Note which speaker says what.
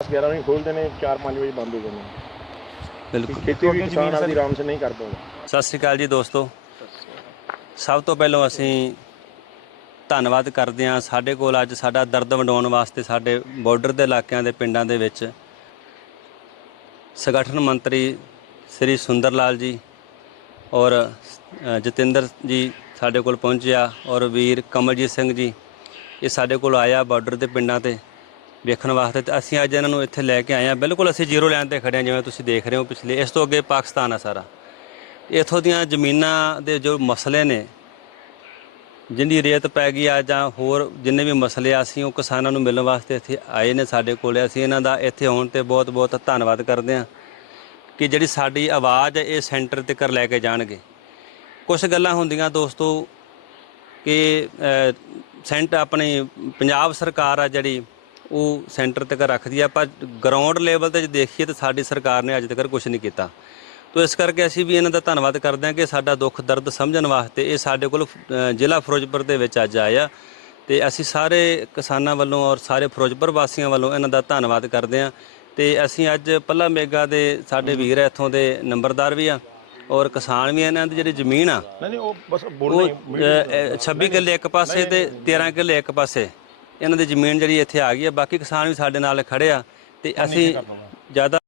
Speaker 1: 11 ਵਜੇ ਖੋਲਦੇ ਨੇ 4-5 ਵਜੇ ਬੰਦ ਹੋ ਜਾਂਦੇ ਨੇ।
Speaker 2: ਬਿਲਕੁਲ।
Speaker 1: ਖੇਤੀ ਵੀ ਕਿਸਾਨ ਆਪਦੀ ਆਰਾਮ ਸੇ ਨਹੀਂ ਕਰ ਪਾਉਂਦਾ
Speaker 2: ਸਤਿ ਸ਼੍ਰੀ ਅਕਾਲ ਜੀ ਦੋਸਤੋ। ਸਭ ਤੋਂ ਪਹਿਲਾਂ ਅਸੀਂ ਧੰਨਵਾਦ ਕਰਦੇ ਹਾਂ ਸਾਡੇ ਕੋਲ ਅੱਜ ਸਾਡਾ ਦਰਦ ਵੰਡਾਉਣ ਵਾਸਤੇ ਸਾਡੇ ਬਾਰਡਰ ਦੇ ਇਲਾਕਿਆਂ ਦੇ ਪਿੰਡਾਂ ਦੇ ਵਿੱਚ ਸੰਗਠਨ ਮੰਤਰੀ ਸ੍ਰੀ ਸੁੰਦਰ ਲਾਲ ਜੀ ਔਰ ਅ, ਜਤਿੰਦਰ ਜੀ ਸਾਡੇ ਕੋਲ ਪਹੁੰਚਿਆ ਔਰ ਵੀਰ ਕਮਲਜੀਤ ਸਿੰਘ ਜੀ ਇਹ ਸਾਡੇ ਕੋਲ ਆਇਆ ਬਾਰਡਰ ਦੇ ਪਿੰਡਾਂ ਤੇ। ਵੇਖਣ ਵਾਸਤੇ ਤੇ ਅਸੀਂ ਅੱਜ ਇਹਨਾਂ ਨੂੰ ਇੱਥੇ ਲੈ ਕੇ ਆਏ ਹਾਂ। ਬਿਲਕੁਲ ਅਸੀਂ ਜ਼ੀਰੋ ਲਾਈਨ ਤੇ ਖੜੇ ਹਾਂ, ਜਿਵੇਂ ਤੁਸੀਂ ਦੇਖ ਰਹੇ ਹੋ ਪਿਛਲੇ। ਇਸ ਤੋਂ ਅੱਗੇ ਪਾਕਿਸਤਾਨ ਆ ਸਾਰਾ। ਇਥੋਂ ਦੀਆਂ ਜ਼ਮੀਨਾਂ ਦੇ ਜੋ ਮਸਲੇ ਨੇ, ਜਿੰਨੀ ਰੇਤ ਪੈ ਗਈ ਆ ਜਾਂ ਹੋਰ ਜਿੰਨੇ ਵੀ ਮਸਲੇ ਆ, ਅਸੀਂ ਉਹ ਕਿਸਾਨਾਂ ਨੂੰ ਮਿਲਣ ਵਾਸਤੇ ਇੱਥੇ ਆਏ ਨੇ ਸਾਡੇ ਕੋਲ। ਅਸੀਂ ਇਹਨਾਂ ਦਾ ਇੱਥੇ ਆਉਣ ਤੇ ਬਹੁਤ ਬਹੁਤ ਧੰਨਵਾਦ ਕਰਦੇ ਹਾਂ ਕਿ ਜਿਹੜੀ ਸਾਡੀ ਆਵਾਜ਼ ਹੈ, ਇਹ ਸੈਂਟਰ ਤੱਕ ਲੈ ਕੇ ਜਾਣਗੇ। ਕੁਝ ਗੱਲਾਂ ਹੁੰਦੀਆਂ ਦੋਸਤੋ ਕਿ ਸੈਂਟ ਆਪਣੀ ਪੰਜਾਬ ਸਰਕਾਰ ਆ ਜਿਹੜੀ ਉਹ ਸੈਂਟਰ ਤੱਕ ਰੱਖਦੀ ਆ। ਪਰ ਗਰਾਊਂਡ ਲੈਵਲ ਤੇ ਜੇ ਦੇਖੀਏ ਤਾਂ ਸਾਡੀ ਸਰਕਾਰ ਨੇ ਅੱਜ ਤੱਕ ਕੁਝ ਨਹੀਂ ਕੀਤਾ। ਤੋ ਇਸ ਕਰਕੇ ਅਸੀਂ ਵੀ ਇਹਨਾਂ ਦਾ ਧੰਨਵਾਦ ਕਰਦੇ ਹਾਂ ਕਿ ਸਾਡਾ ਦੁੱਖ ਦਰਦ ਸਮਝਣ ਵਾਸਤੇ ਇਹ ਸਾਡੇ ਕੋਲ ਜ਼ਿਲ੍ਹਾ ਫਿਰੋਜ਼ਪੁਰ ਦੇ ਵਿੱਚ ਅੱਜ ਆਇਆ ਤੇ ਅਸੀਂ ਸਾਰੇ ਕਿਸਾਨਾਂ ਵੱਲੋਂ ਔਰ ਸਾਰੇ ਫਿਰੋਜ਼ਪੁਰ ਵਾਸੀਆਂ ਵੱਲੋਂ ਇਹਨਾਂ ਦਾ ਧੰਨਵਾਦ ਕਰਦੇ ਹਾਂ। ਤੇ ਅਸੀਂ ਅੱਜ ਪੱਲਾ ਮੇਗਾ ਦੇ ਸਾਡੇ ਵੀਰ ਇੱਥੋਂ ਦੇ ਨੰਬਰਦਾਰ ਵੀ ਆ ਔਰ ਕਿਸਾਨ ਵੀ ਇਹਨਾਂ ਦੀ ਜਿਹੜੀ ਜ਼ਮੀਨ ਆ
Speaker 1: ਨਹੀਂ ਨਹੀਂ ਉਹ ਬਸ ਬੋਲਣਾ
Speaker 2: ਅ, ਅ, 26 ਕਿੱਲੇ ਇੱਕ ਪਾਸੇ ਤੇ 13 ਕਿੱਲੇ ਇੱਕ ਪਾਸੇ। ਇਹਨਾਂ ਦੀ ਜ਼ਮੀਨ ਜਿਹੜੀ ਇੱਥੇ ਆ ਗਈ ਹੈ ਬਾਕੀ ਕਿਸਾਨ ਵੀ ਸਾਡੇ ਨਾਲ ਖੜੇ ਆ ਤੇ ਅਸੀਂ ਜ਼ਿਆਦਾ